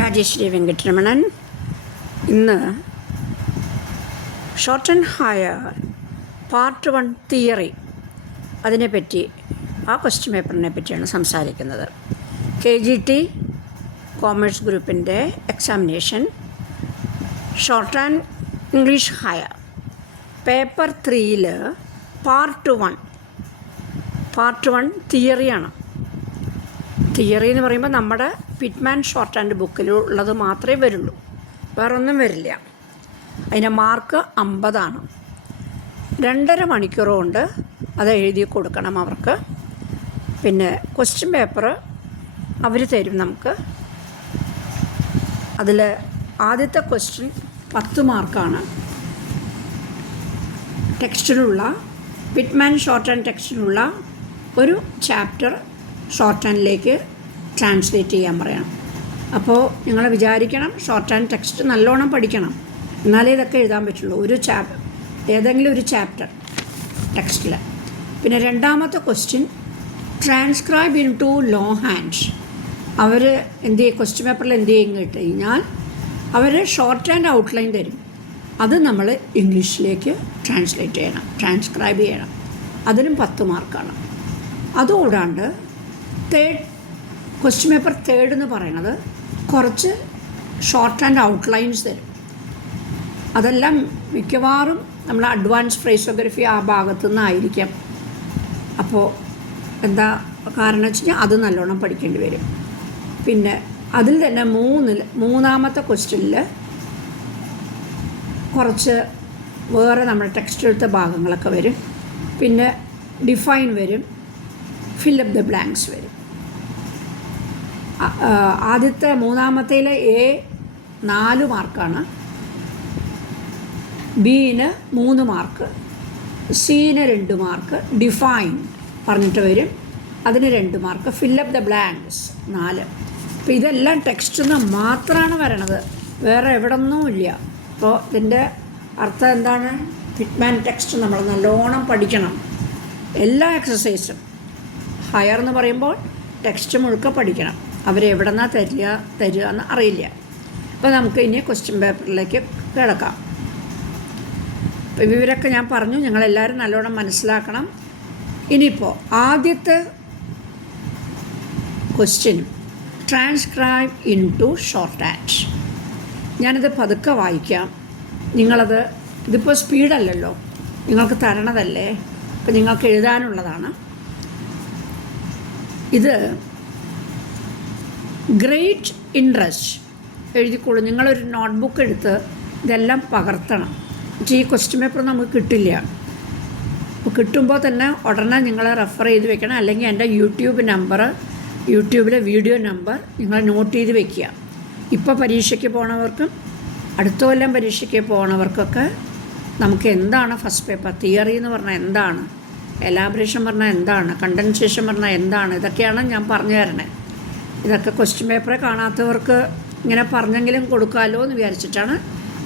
രാജേശ്വരി വെങ്കട്ടരമണൻ. ഇന്ന് short and higher part 1 theory അതിനെപ്പറ്റി, ആ ക്വസ്റ്റ്യൻ പേപ്പറിനെ പറ്റിയാണ് സംസാരിക്കുന്നത്. KGT കോമേഴ്സ് ഗ്രൂപ്പിൻ്റെ examination short and English higher paper 3 part 1 തിയറിയാണ്. തിയറി എന്ന് പറയുമ്പോൾ നമ്മുടെ പിറ്റ്മാൻ ഷോർട്ട് ആൻഡ് ബുക്കിലുള്ളത് മാത്രമേ വരുള്ളൂ, വേറൊന്നും വരില്ല. അതിൻ്റെ മാർക്ക് 50. 2.5 മണിക്കൂർ കൊണ്ട് അത് എഴുതി കൊടുക്കണം അവർക്ക്. പിന്നെ ക്വസ്റ്റ്യൻ പേപ്പർ അവർ തരും നമുക്ക്. അതിൽ ആദ്യത്തെ ക്വസ്റ്റ്യൻ 10 മാർക്കാണ്. ടെക്സ്റ്റിലുള്ള പിറ്റ്മാൻ ഷോർട്ട് ആൻഡ് ടെക്സ്റ്റിലുള്ള ഒരു ചാപ്റ്റർ ഷോർട്ട് ഹാൻഡിലേക്ക് ട്രാൻസ്ലേറ്റ് ചെയ്യാൻ പറയണം. അപ്പോൾ നിങ്ങൾ വിചാരിക്കണം, ഷോർട്ട് ഹാൻഡ് ടെക്സ്റ്റ് നല്ലോണം പഠിക്കണം, എന്നാലേ ഇതൊക്കെ എഴുതാൻ പറ്റുള്ളൂ. ഏതെങ്കിലും ഒരു ചാപ്റ്റർ ടെക്സ്റ്റിൽ. പിന്നെ രണ്ടാമത്തെ question transcribe into longhand. അവർ ക്വസ്റ്റ്യൻ പേപ്പറിൽ എന്ത് ചെയ്യും കേട്ട് കഴിഞ്ഞാൽ അവർ ഷോർട്ട് ഹാൻഡ് ഔട്ട്ലൈൻ തരും. അത് നമ്മൾ ഇംഗ്ലീഷിലേക്ക് ട്രാൻസ്ലേറ്റ് ചെയ്യണം, ട്രാൻസ്ക്രൈബ് ചെയ്യണം. അതിനും 10 മാർക്കാണ്. അതുകൂടാണ്ട് ക്വസ്റ്റ്യൻ പേപ്പർ 3 എന്ന് പറയുന്നത് കുറച്ച് ഷോർട്ട് ആൻഡ് ഔട്ട്ലൈൻസ് തരും. അതെല്ലാം മിക്കവാറും നമ്മൾ അഡ്വാൻസ് ഫ്രേസോഗ്രഫി ആ ഭാഗത്തു നിന്നായിരിക്കാം. അപ്പോൾ എന്താ കാരണം വെച്ച് കഴിഞ്ഞാൽ അത് നല്ലോണം പഠിക്കേണ്ടി വരും. പിന്നെ അതിൽ തന്നെ മൂന്നാമത്തെ ക്വസ്റ്റ്യനിൽ കുറച്ച് വേറെ നമ്മുടെ ടെക്സ്റ്റ് എടുത്ത ഭാഗങ്ങളൊക്കെ വരും. പിന്നെ ഡിഫൈൻ വരും, ഫില്ലപ്പ് ദ ബ്ലാങ്ക്സ് വരും. മൂന്നാമത്തേൽ A 4 മാർക്കാണ്, Bന് 3 മാർക്ക്, Cന് 2 മാർക്ക്, ഡിഫൈൻ പറഞ്ഞിട്ട് വരും, അതിന് 2 മാർക്ക്, ഫില്ലപ്പ് ദ ബ്ലാങ്ക്സ് 4. അപ്പോൾ ഇതെല്ലാം ടെക്സ്റ്റിൽ നിന്ന് മാത്രമാണ് വരണത്, വേറെ എവിടെയൊന്നുമില്ല. അപ്പോൾ ഇതിൻ്റെ അർത്ഥം എന്താണ്? പിറ്റ്മാൻ ടെക്സ്റ്റ് നമ്മൾ നല്ലോണം പഠിക്കണം. എല്ലാ എക്സസൈസും ഹയർ എന്ന് പറയുമ്പോൾ ടെക്സ്റ്റ് മുഴുക്ക പഠിക്കണം. അവരെവിടെ നിന്നാണ് തരിക എന്ന് അറിയില്ല. അപ്പോൾ നമുക്ക് ഇനി ക്വസ്റ്റ്യൻ പേപ്പറിലേക്ക് കിടക്കാം. അപ്പോൾ ഇവരൊക്കെ ഞാൻ പറഞ്ഞു, ഞങ്ങളെല്ലാവരും നല്ലോണം മനസ്സിലാക്കണം. ഇനിയിപ്പോൾ ആദ്യത്തെ question transcribe into shorthand. ഞാനിത് പതുക്കെ വായിക്കാം. ഇതിപ്പോൾ സ്പീഡല്ലല്ലോ, നിങ്ങൾക്ക് തരണതല്ലേ, അപ്പോൾ നിങ്ങൾക്ക് എഴുതാനുള്ളതാണ്. ഇത് ഗ്രേറ്റ് ഇൻട്രസ്റ്റ് എഴുതിക്കോളൂ. നിങ്ങളൊരു നോട്ട്ബുക്ക് എടുത്ത് ഇതെല്ലാം പകർത്തണം. ഈ ക്വസ്റ്റ്യൻ പേപ്പർ നമുക്ക് കിട്ടില്ല. അപ്പോൾ കിട്ടുമ്പോൾ തന്നെ ഉടനെ നിങ്ങൾ റെഫർ ചെയ്ത് വെക്കണം. അല്ലെങ്കിൽ എൻ്റെ യൂട്യൂബിലെ വീഡിയോ നമ്പർ നിങ്ങൾ നോട്ട് ചെയ്ത് വെക്കുക. ഇപ്പോൾ പരീക്ഷയ്ക്ക് പോണവർക്കും അടുത്ത കൊല്ലം പരീക്ഷയ്ക്ക് പോണവർക്കൊക്കെ നമുക്ക് എന്താണ് ഫസ്റ്റ് പേപ്പർ, തിയറി എന്ന് പറഞ്ഞാൽ എന്താണ്, എലാബറേഷൻ പറഞ്ഞാൽ എന്താണ്, കണ്ടൻസേഷൻ പറഞ്ഞാൽ എന്താണ്, ഇതൊക്കെയാണ് ഞാൻ പറഞ്ഞു തരണേ. ഇതൊക്കെ ക്വസ്റ്റ്യൻ പേപ്പറെ കാണാത്തവർക്ക് ഇങ്ങനെ പറഞ്ഞെങ്കിലും കൊടുക്കാമല്ലോ എന്ന് വിചാരിച്ചിട്ടാണ്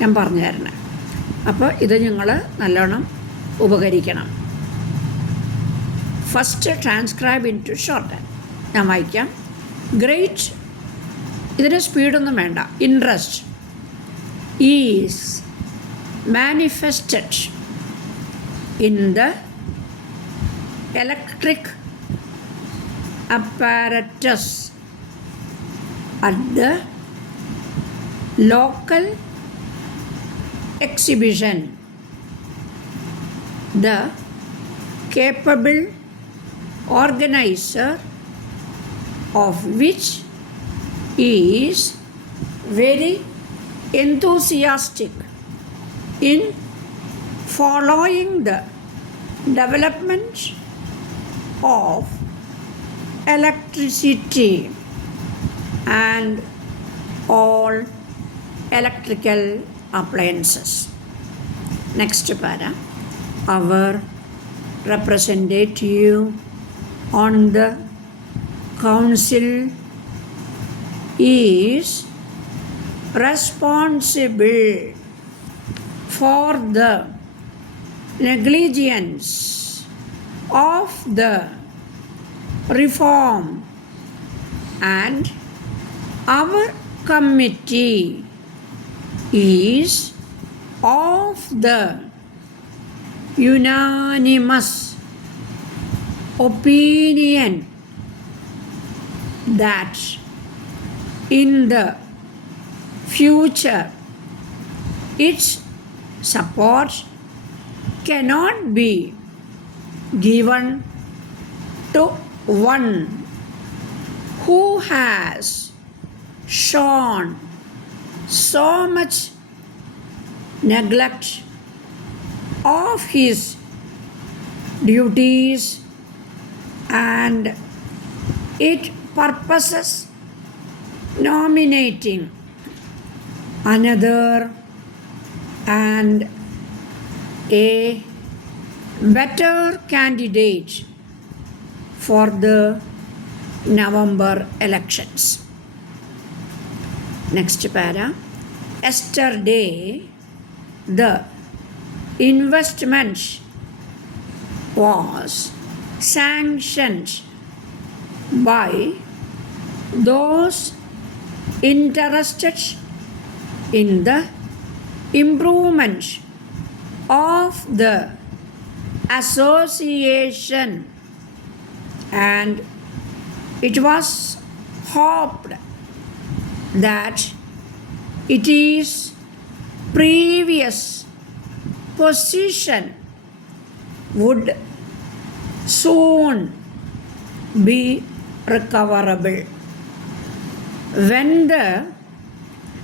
ഞാൻ പറഞ്ഞു തരണേ. അപ്പോൾ ഇത് നിങ്ങൾ നല്ലോണം ഉപകരിക്കണം. First transcribe into shorthand. ഞാൻ വായിക്കാം. ഗ്രേറ്റ്, ഇതിന് സ്പീഡൊന്നും വേണ്ട. Interest is manifested in the electric apparatus at the local exhibition. The capable organizer of which is very enthusiastic in following the development of electricity and all electrical appliances. Next para. Our representative on the council is responsible for the negligence of the reform and our committee is of the unanimous opinion that in the future its support cannot be given to one who has shown so much neglect of his duties and it purposes nominating another and a better candidate for the November elections. Next para. Yesterday, the investment was sanctioned by those interested in the improvement of the association, and it was hoped that its previous position would soon be recoverable. When the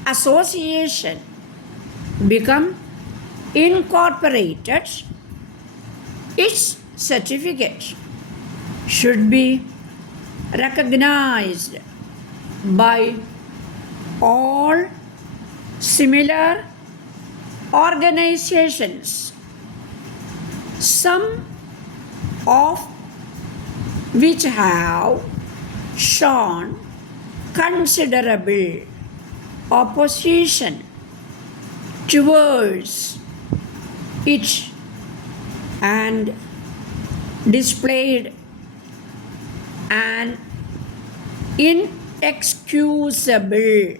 association become incorporated, its certificate should be recognized by all similar organizations, some of which have shown considerable opposition towards it and displayed an inexcusable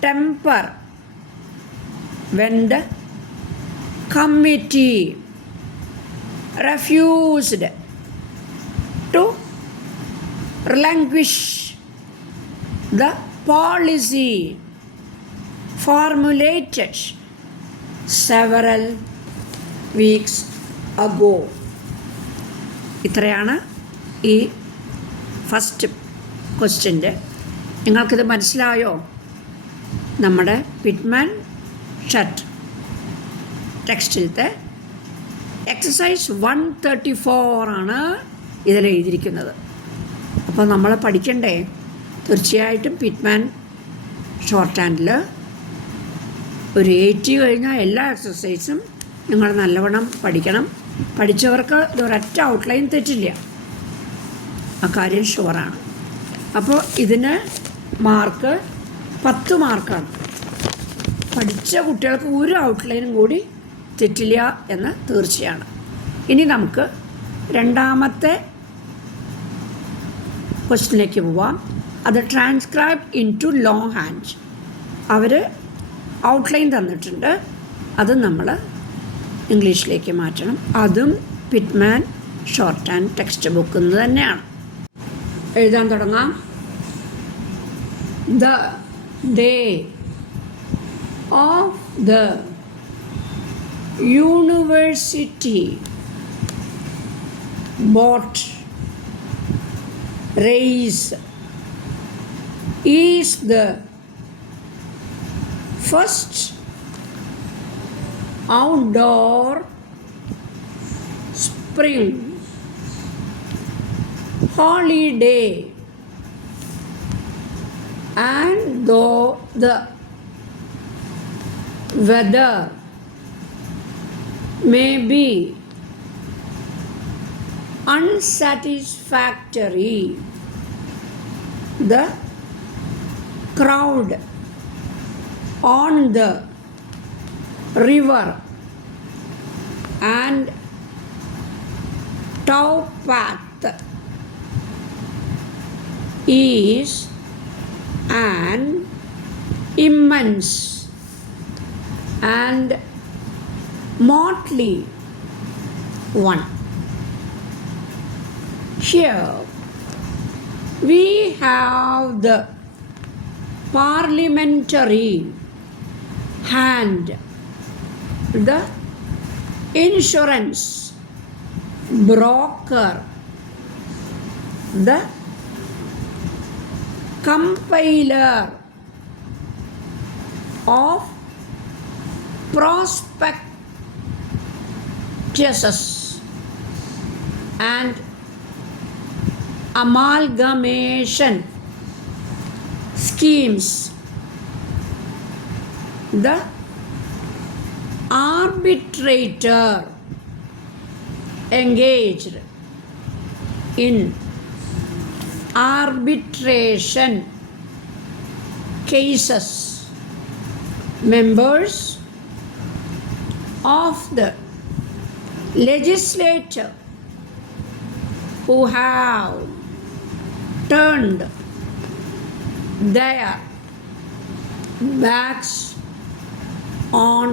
temper when the committee refused to relinquish the policy formulated several weeks ago. ഇത്രയാണ് ഈ first ക്വസ്റ്റ്യൻ്റെ. നിങ്ങൾക്കിത് മനസ്സിലായോ? നമ്മുടെ പിറ്റ്മാൻ shut ടെക്സ്റ്റിലത്തെ exercise 134 ആണ് ഇതിൽ എഴുതിയിരിക്കുന്നത്. അപ്പോൾ നമ്മൾ പഠിക്കണ്ടേ? തീർച്ചയായിട്ടും പിറ്റ്മാൻ ഷോർട്ട് ഹാൻഡിൽ ഒരു 80 കഴിഞ്ഞാൽ എല്ലാ എക്സസൈസും നിങ്ങൾ നല്ലവണ്ണം പഠിക്കണം. പഠിച്ചവർക്ക് ഇതൊരൊറ്റ ഔട്ട്ലൈൻ തെറ്റില്ല, ആ കാര്യം ഷുവറാണ്. അപ്പോൾ ഇതിന് മാർക്ക് 10 മാർക്കാണ്. പഠിച്ച കുട്ടികൾക്ക് ഒരു ഔട്ട്ലൈനും കൂടി തെറ്റില്ല എന്ന് തീർച്ചയാണ്. ഇനി നമുക്ക് രണ്ടാമത്തെ ക്വസ്റ്റ്യനിലേക്ക് പോവാം. അത് transcribe into longhand. അവർ ഔട്ട്ലൈൻ തന്നിട്ടുണ്ട്, അത് നമ്മൾ ഇംഗ്ലീഷിലേക്ക് മാറ്റണം. അതും പിറ്റ്മാൻ ഷോർട്ട് ഹാൻഡ് ടെക്സ്റ്റ് ബുക്കിൽ നിന്ന് തന്നെയാണ്. എഴുതാൻ തുടങ്ങാം. The day of the university boat race is the first outdoor spring holiday, and though the weather may be unsatisfactory, the crowd on the river and towpath is an immense and motley one. Here we have the parliamentary hand, the insurance broker, the compiler of prospectuses and amalgamation schemes, the arbitrator engaged in arbitration cases, members of the legislature who have turned their backs on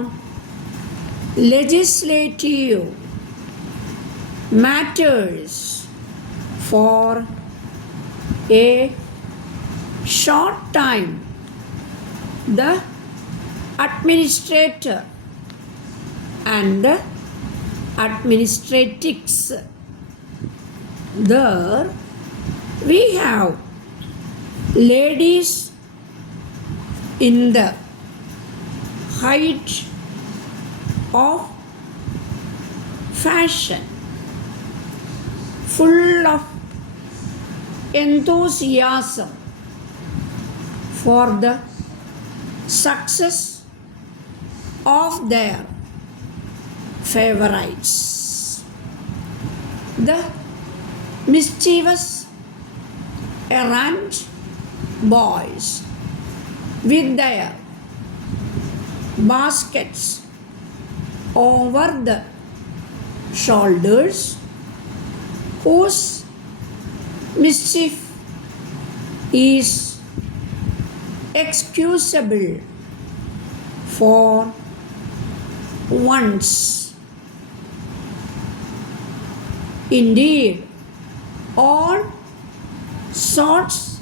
legislative matters for a short time, the administrator and the administratrix. There we have ladies in the height of fashion, full of enthusiasm for the success of their favorites. The mischievous errant boys with their baskets over the shoulders, whose mischief is excusable for once. Indeed, all sorts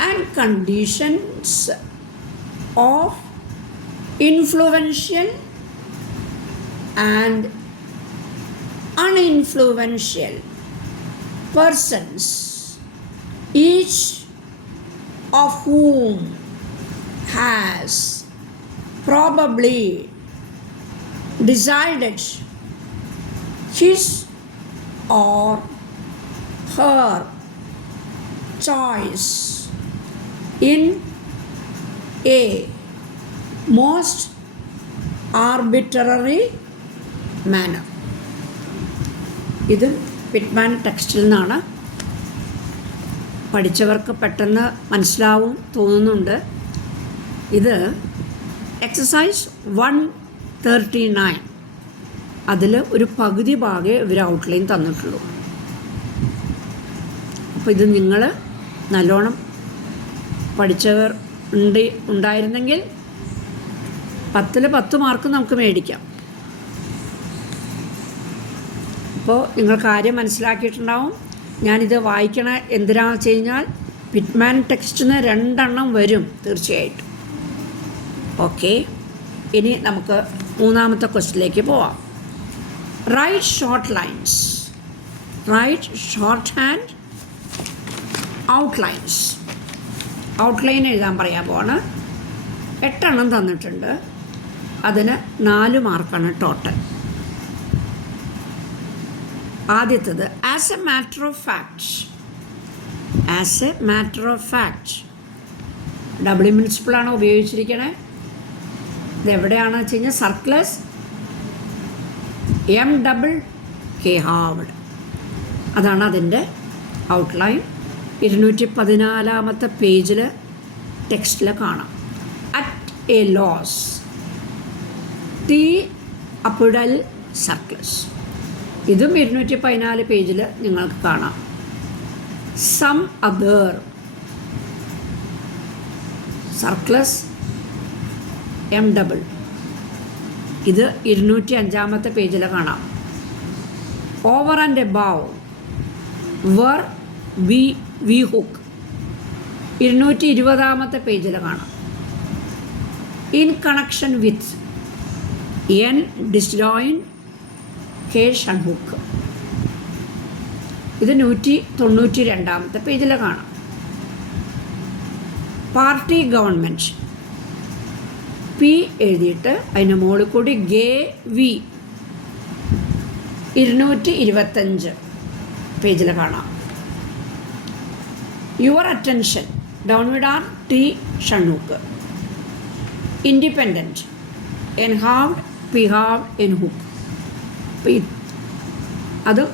and conditions of influential and uninfluential persons, each of whom has probably decided his or her choice in a most arbitrary manner. ഇത് പിറ്റ്മാൻ ടെക്സ്റ്റിൽ നിന്നാണ്. പഠിച്ചവർക്ക് പെട്ടെന്ന് മനസ്സിലാവും തോന്നുന്നുണ്ട്. ഇത് exercise 139, അതിൽ ഒരു പകുതി ഭാഗേ ഇവർ ഔട്ട്ലൈൻ തന്നിട്ടുള്ളൂ. അപ്പോൾ ഇത് നിങ്ങൾ നല്ലോണം പഠിച്ചവർ ഉണ്ടായിരുന്നെങ്കിൽ 10ൽ 10 മാർക്ക് നമുക്ക് മേടിക്കാം. അപ്പോൾ നിങ്ങൾ കാര്യം മനസ്സിലാക്കിയിട്ടുണ്ടാവും. ഞാനിത് വായിക്കണ എന്തിനാണെന്ന് വെച്ച് കഴിഞ്ഞാൽ പിറ്റ്മാൻ ടെക്സ്റ്റിന് 2 എണ്ണം വരും തീർച്ചയായിട്ടും. ഓക്കെ, ഇനി നമുക്ക് 3ാമത്തെ ക്വസ്റ്റിലേക്ക് പോവാം. Write short lines, write short hand outlines. Outline എഴുതാൻ പറയാൻ പോവാണ്. 8 എണ്ണം തന്നിട്ടുണ്ട്. അതിന് 4 മാർക്കാണ് ടോട്ടൽ. ആദ്യത്തത് as a matter of fact. As a matter of fact W പ്രിൻസിപ്പിളാണ് ഉപയോഗിച്ചിരിക്കണേ. ഇതെവിടെയാണെന്ന് വെച്ച് കഴിഞ്ഞാൽ സർക്കുലസ് M.K. ഹാർവർഡ്. അതാണ് അതിൻ്റെ ഔട്ട്ലൈൻ. 214 പേജിൽ ടെക്സ്റ്റിൽ കാണാം. At a loss, the upward L circle S. ഇതും 214 പേജിൽ നിങ്ങൾക്ക് കാണാം. Some other circle S M double. ഇത് 205 പേജിൽ കാണാം. Over and above where we hook 220 പേജിൽ കാണാം. In connection with N disjoin K shun hook ഇത് 192 പേജിൽ കാണാം. പാർട്ടി ഗവൺമെൻറ് പി എഴുതിയിട്ട് അതിന് മുകളിൽ കൂടി ഗേ വി 225 പേജിൽ കാണാം. Your attention downward R T shun hook. Independent N halved P halved N hook. അത്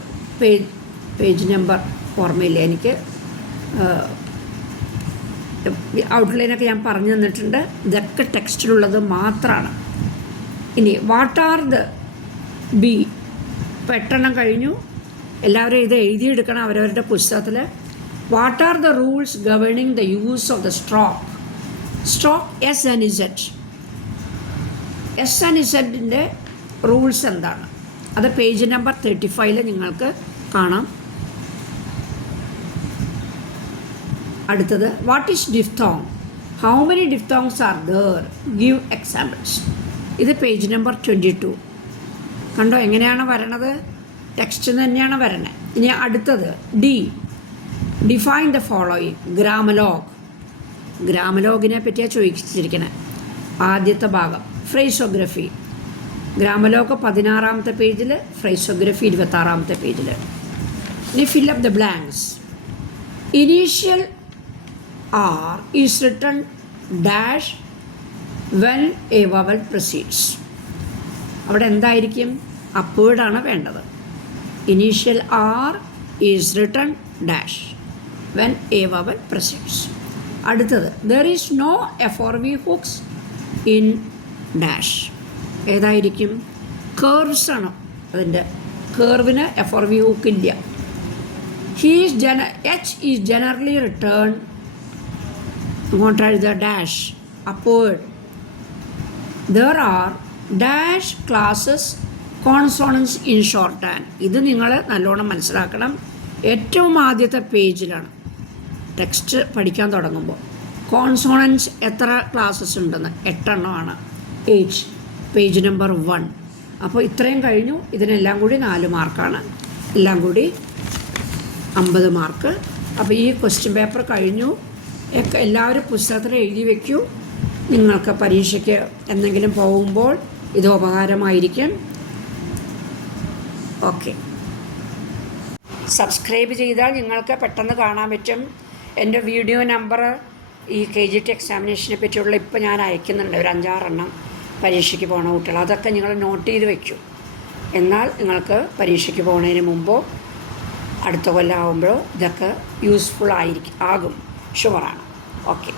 പേജ് നമ്പർ ഓർമ്മയില്ല എനിക്ക്. ഔട്ട്ലൈനൊക്കെ ഞാൻ പറഞ്ഞു തന്നിട്ടുണ്ട്. ഇതൊക്കെ ടെക്സ്റ്റിലുള്ളത് മാത്രമാണ്. ഇനി വാട്ട് ആർ ദ ബി പെട്ടെണ്ണം കഴിഞ്ഞു. എല്ലാവരും ഇത് എഴുതിയെടുക്കണം അവരവരുടെ പുസ്തകത്തിൽ. What are the rules governing the use of the stroke? Stroke S and Z. S and ഇസഡിൻ്റെ റൂൾസ് എന്താണ്? അത് പേജ് നമ്പർ 35 നിങ്ങൾക്ക് കാണാം. അടുത്തത് what is diphthong? How many diphthongs are there? Give examples. ഇത് പേജ് നമ്പർ 22. കണ്ടോ എങ്ങനെയാണ് വരണത്? ടെക്സ്റ്റ് തന്നെയാണ് വരണത്. ഇനി അടുത്തത് D define the following. Grammalogue. ഗ്രാമലോഗിനെ പറ്റിയാണ് ചോദിച്ചിരിക്കണേ. ആദ്യത്തെ ഭാഗം ഫ്രൈസോഗ്രഫി. ഗ്രാമലോഗ് 16 പേജിൽ, ഫ്രൈസോഗ്രഫി 26 പേജിൽ. ഇനി fill up the blanks. Initial R is written dash when a vowel proceeds. അവിടെ എന്തായിരിക്കും? അപ്വേർഡാണ് വേണ്ടത്. Initial R is written dash when a vowel proceeds. അടുത്തത് there is no FORV hooks in dash. ഏതായിരിക്കും? കേർവ്സ് ആണ്. അതിൻ്റെ കേർവിന് FORV ഹുക്ക് ഇല്ല. H is generally returned ഇങ്ങോട്ട് എഴുതുക dash upward. There are dash classes consonants in shorthand. ഇത് നിങ്ങൾ നല്ലോണം മനസ്സിലാക്കണം. ഏറ്റവും ആദ്യത്തെ പേജിലാണ് ടെക്സ്റ്റ് പഠിക്കാൻ തുടങ്ങുമ്പോൾ. കോൺസോണൻസ് എത്ര ക്ലാസ്സസ് ഉണ്ടെന്ന് 8 എണ്ണമാണ്. Page number 1. അപ്പോൾ ഇത്രയും കഴിഞ്ഞു. ഇതിനെല്ലാം കൂടി 4 മാർക്കാണ്. എല്ലാം കൂടി 50 മാർക്ക്. അപ്പോൾ ഈ ക്വസ്റ്റ്യൻ പേപ്പർ കഴിഞ്ഞു. എല്ലാവരും പുസ്തകത്തിൽ എഴുതി വയ്ക്കൂ. നിങ്ങൾക്ക് പരീക്ഷയ്ക്ക് എന്തെങ്കിലും പോകുമ്പോൾ ഇത് ഉപകാരമായിരിക്കും. ഓക്കെ, സബ്സ്ക്രൈബ് ചെയ്താൽ നിങ്ങൾക്ക് പെട്ടെന്ന് കാണാൻ പറ്റും. എൻ്റെ വീഡിയോ നമ്പർ ഈ KGT എക്സാമിനേഷനെ പറ്റിയുള്ള ഇപ്പോൾ ഞാൻ അയക്കുന്നുണ്ട്. ഒരു 5-6 എണ്ണം പരീക്ഷയ്ക്ക് പോകുന്ന കുട്ടികൾ. അതൊക്കെ നിങ്ങൾ നോട്ട് ചെയ്ത് വയ്ക്കൂ. എന്നാൽ നിങ്ങൾക്ക് പരീക്ഷയ്ക്ക് പോകുന്നതിന് മുമ്പോ അടുത്ത കൊല്ലം ആകുമ്പോഴോ ഇതൊക്കെ യൂസ്ഫുൾ ആകും. ഷുവറാണ്. ഓക്കെ.